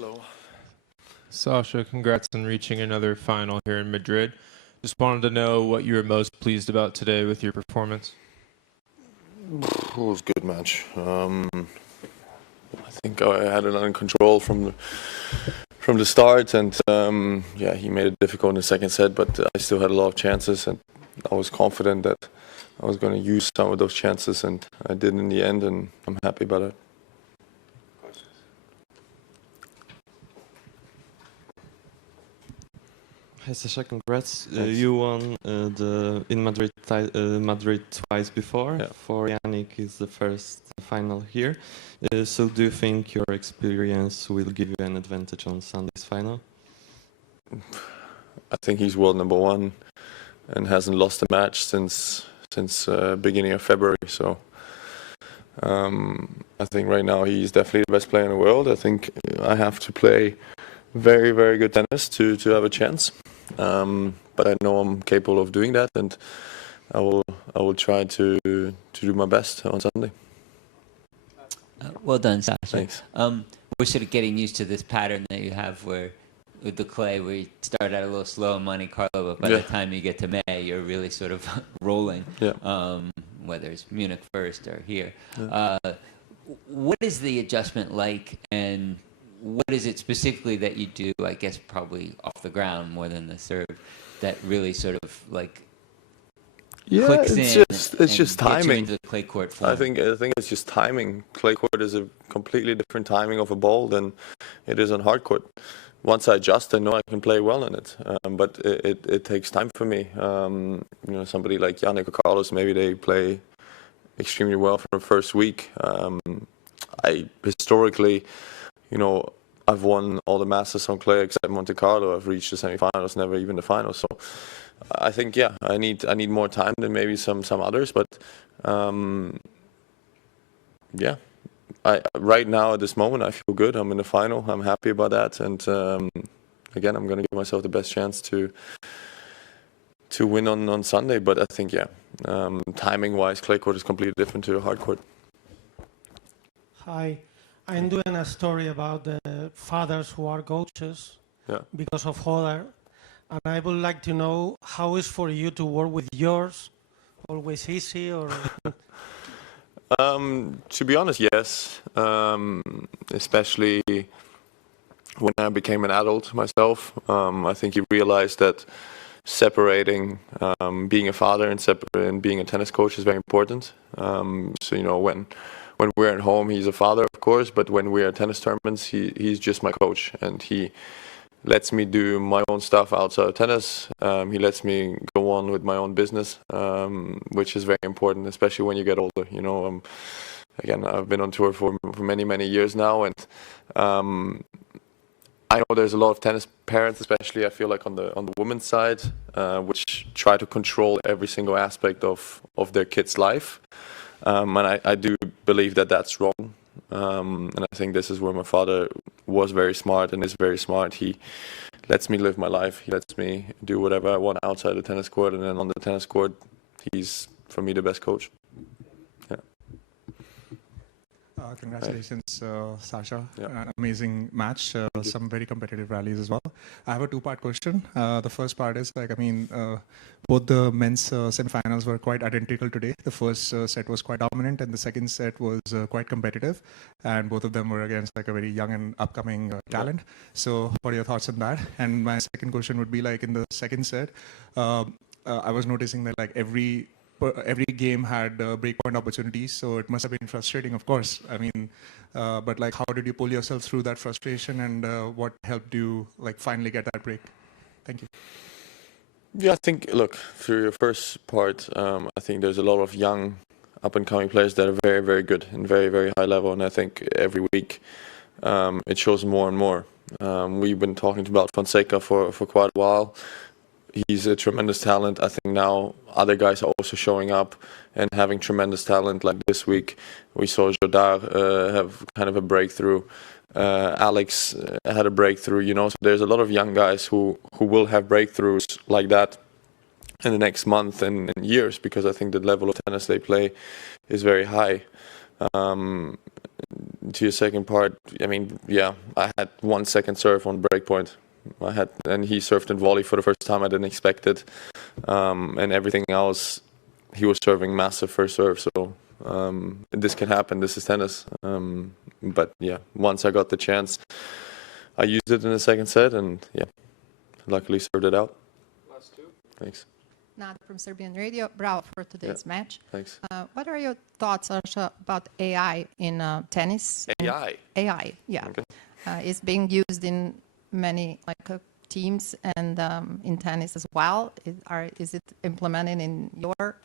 Hello. Sasha, congrats on reaching another final here in Madrid. Just wanted to know what you were most pleased about today with your performance. It was a good match. I think I had it under control from the start, and yeah, he made it difficult in the second set, but I still had a lot of chances, and I was confident that I was going to use some of those chances, and I did in the end, and I'm happy about it. Hi Sasha, congrats. You won in Madrid twice before. Yeah. For Jannik is the first final here. So do you think your experience will give you an advantage on Sunday's final? I think he's world number one and hasn't lost a match since beginning of February. So I think right now he's definitely the best player in the world. I think I have to play very, very good tennis to have a chance. But I know I'm capable of doing that, and I will try to do my best on Sunday. Well done, Sasha. Thanks. We're sort of getting used to this pattern that you have where with the clay, where you start out a little slow in Monte Carlo, but by the time you get to May, you're really sort of rolling, whether it's Munich first or here. Yeah. What is the adjustment like, and what is it specifically that you do, I guess probably off the ground more than the serve, that really sort of like clicks it's just timing. Gets you into the clay court form? I think it's just timing. Clay court is a completely different timing of a ball than it is on hard court. Once I adjust, I know I can play well in it, but it takes time for me. Somebody like Jannik or Carlos, maybe they play extremely well for the first week. I historically, I've won all the Masters on clay except Monte Carlo. I've reached the semifinals, never even the finals. So I think, I need more time than maybe some others. But right now at this moment, I feel good. I'm in the final. I'm happy about that. And again, I'm going to give myself the best chance to win on Sunday. But I think, timing-wise, clay court is completely different to a hard court. Hi. I'm doing a story about the fathers who are coaches because of Hodder, and I would like to know how is for you to work with yours. Always easy, or? To be honest, yes. Especially when I became an adult myself, I think you realize that separating being a father and being a tennis coach is very important. So when we're at home, he's a father, of course, but when we're at tennis tournaments, he's just my coach, and he lets me do my own stuff outside of tennis. He lets me go on with my own business, which is very important, especially when you get older. Again, I've been on tour for many, many years now, and I know there's a lot of tennis parents, especially I feel like on the women's side, which try to control every single aspect of their kid's life. And I do believe that that's wrong. And I think this is where my father was very smart and is very smart. He lets me live my life. He lets me do whatever I want outside the tennis court. And then on the tennis court, he's, for me, the best coach. Yeah. Congratulations, Sasha. An amazing match. Some very competitive rallies as well. I have a two-part question. The first part is both the men's semifinals were quite identical today. The first set was quite dominant, and the second set was quite competitive. And both of them were against a very young and upcoming talent. So, what are your thoughts on that? And my second question would be in the second set, I was noticing that every game had breakpoint opportunities, so it must have been frustrating, of course. But how did you pull yourself through that frustration, and what helped you finally get that break? Thank you. Yeah, I think, look, through your first part, I think there's a lot of young, up-and-coming players that are very, very good and very, very high level, and I think every week it shows more and more. We've been talking about Fonseca for quite a while. He's a tremendous talent. I think now other guys are also showing up and having tremendous talent. Like this week, we saw Jodar have kind of a breakthrough. Alex had a breakthrough. So there's a lot of young guys who will have breakthroughs like that in the next month and years, because I think the level of tennis they play is very high. to your second part, I mean, yeah, I had 1 second serve on break point. And he served in volley for the first time. I didn't expect it, and everything else, he was serving massive first serve. So this can happen. This is tennis. But yeah, once I got the chance, I used it in the second set, and yeah, luckily served it out. Last two. Thanks. Nada from Serbian Radio. Bravo for today's match. Thanks. What are your thoughts, Sasha, about AI in tennis? AI? AI, yeah. Okay. It's being used in many teams and in tennis as well. Is it implemented in your...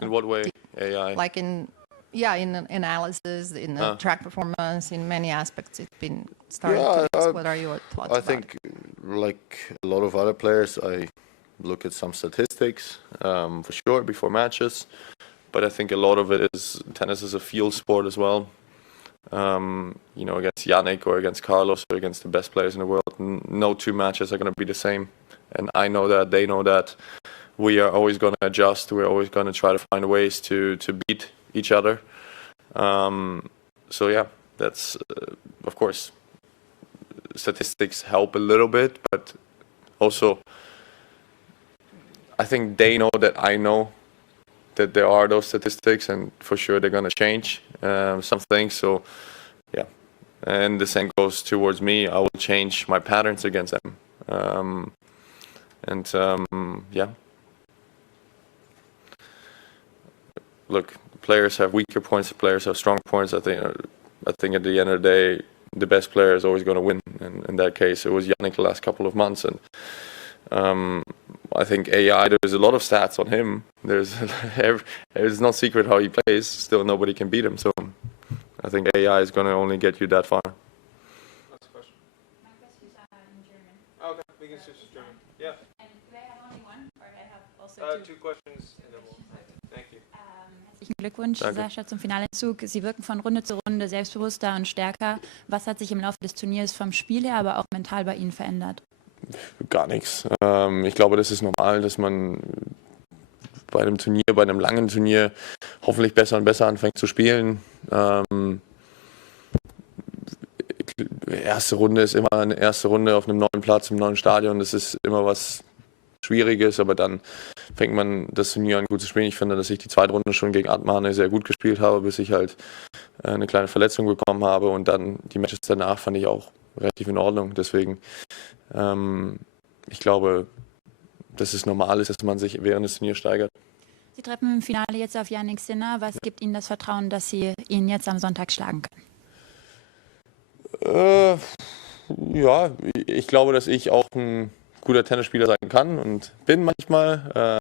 In what way, AI? Like in analysis, in track performance, in many aspects it's been started. What are your thoughts I think, like a lot of other players, I look at some statistics for sure before matches, but I think a lot of it is tennis is a field sport as well. You know, against Jannik or against Carlos or against the best players in the world, no two matches are going to be the same. And I know that, they know that. We are always going to adjust. We're always going to try to find ways to beat each other. So yeah, that's, of course, statistics help a little bit, but also I think they know that I know that there are those statistics, and for sure they're going to change some things. So yeah, and the same goes towards me. I will change my patterns against them. Yeah. Look, players have weaker points, players have strong points. I think at the end of the day, the best player is always going to win. And in that case, it was Jannik the last couple of months. And I think AI, there's a lot of stats on him. It's not secret how he plays. Still, nobody can beat him. So I think AI is going to only get you that far. Last question. My question is in German. Okay, we can switch to German. Yeah. And do I have only one, or I have also two questions? And then we'll... Thank you. Herzlichen Glückwunsch, Sascha, zum Finaleinzug. Sie wirken von Runde zu Runde selbstbewusster und stärker. Was hat sich im Laufe des Turniers vom Spiel her, aber auch mental bei Ihnen verändert? Gar nichts. Ich glaube, das ist normal, dass man bei einem Turnier, bei einem langen Turnier hoffentlich besser und besser anfängt zu spielen. Erste Runde ist immer eine erste Runde auf einem neuen Platz, im neuen Stadion. Das ist immer was Schwieriges, aber dann fängt man das Turnier an gut zu spielen. Ich finde, dass ich die zweite Runde schon gegen Admane sehr gut gespielt habe, bis ich halt eine kleine Verletzung bekommen habe, und dann die Matches danach fand ich auch relativ in Ordnung. Deswegen, ich glaube, dass es normal ist, dass man sich während des Turniers steigert. Sie treffen im Finale jetzt auf Jannik Sinner. Was gibt Ihnen das Vertrauen, dass Sie ihn jetzt am Sonntag schlagen können? Ja, ich glaube, dass ich auch ein guter Tennisspieler sein kann und bin manchmal.